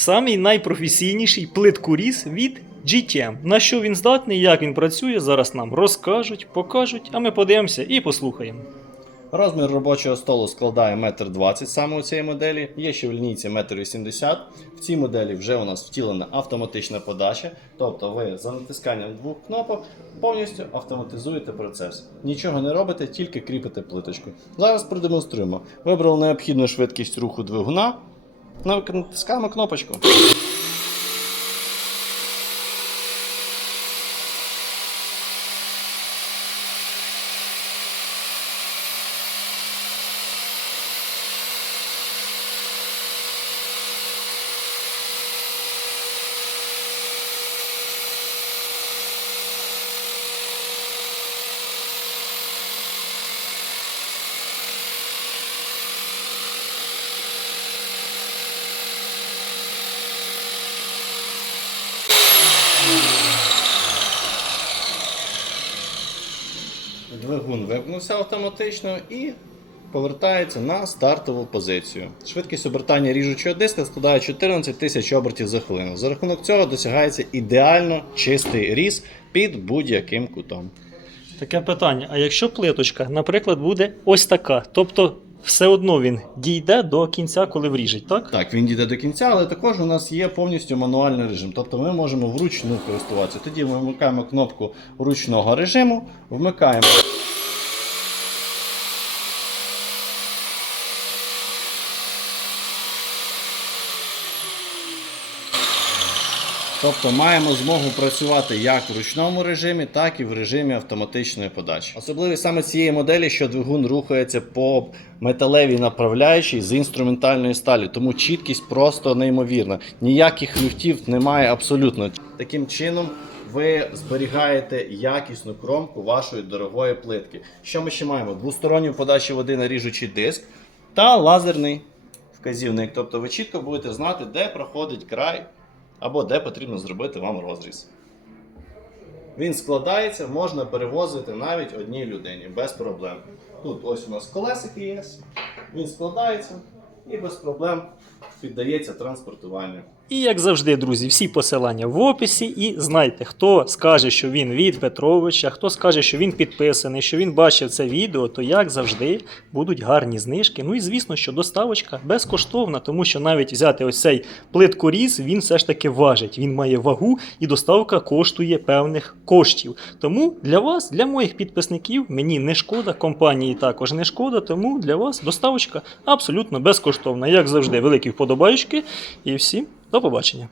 самий найпрофесійніший плиткуріз від GTM. На що він здатний, як він працює, зараз нам розкажуть, покажуть, а ми подивимося і послухаємо. Розмір робочого столу складає 1,20 м саме у цій моделі. Є ще в лінійці 1,80 м. В цій моделі вже у нас втілена автоматична подача, тобто ви за натисканням двох кнопок повністю автоматизуєте процес. Нічого не робите, тільки кріпите плиточку. Зараз продемонструємо. Вибрали необхідну швидкість руху двигуна. Натискаємо кнопочку. Двигун вимкнувся автоматично і повертається на стартову позицію. Швидкість обертання ріжучого диска складає 14 тисяч обертів за хвилину. За рахунок цього досягається ідеально чистий різ під будь-яким кутом. Таке питання: а якщо плиточка, наприклад, буде ось така, тобто все одно він дійде до кінця, коли вріжить, так? Так, він дійде до кінця, але також у нас є повністю мануальний режим. Тобто ми можемо вручну користуватися. Тоді ми вмикаємо кнопку ручного режиму, вмикаємо. Тобто маємо змогу працювати як в ручному режимі, так і в режимі автоматичної подачі. Особливість саме цієї моделі, що двигун рухається по металевій направляючій з інструментальної сталі, тому чіткість просто неймовірна. Ніяких люфтів немає абсолютно. Таким чином. Ви зберігаєте якісну кромку вашої дорогої плитки. Що ми ще маємо? Двосторонню подачу води на ріжучий диск та лазерний вказівник. Тобто ви чітко будете знати, де проходить край або де потрібно зробити вам розріз. Він складається, можна перевозити навіть одній людині без проблем. Тут ось у нас колесики є, він складається і без проблем піддається транспортуванню. І як завжди, друзі, всі посилання в описі. І знайте, хто скаже, що він від Петровича, хто скаже, що він підписаний, що він бачив це відео, то як завжди будуть гарні знижки. Ну і звісно, що доставочка безкоштовна, тому що навіть взяти ось цей плиткоріз, він все ж таки важить. Він має вагу і доставка коштує певних коштів. Тому для вас, для моїх підписників, мені не шкода, компанії також не шкода, тому для вас доставочка абсолютно безкоштовна. Як завжди, великі вподобайки і всім до побачення.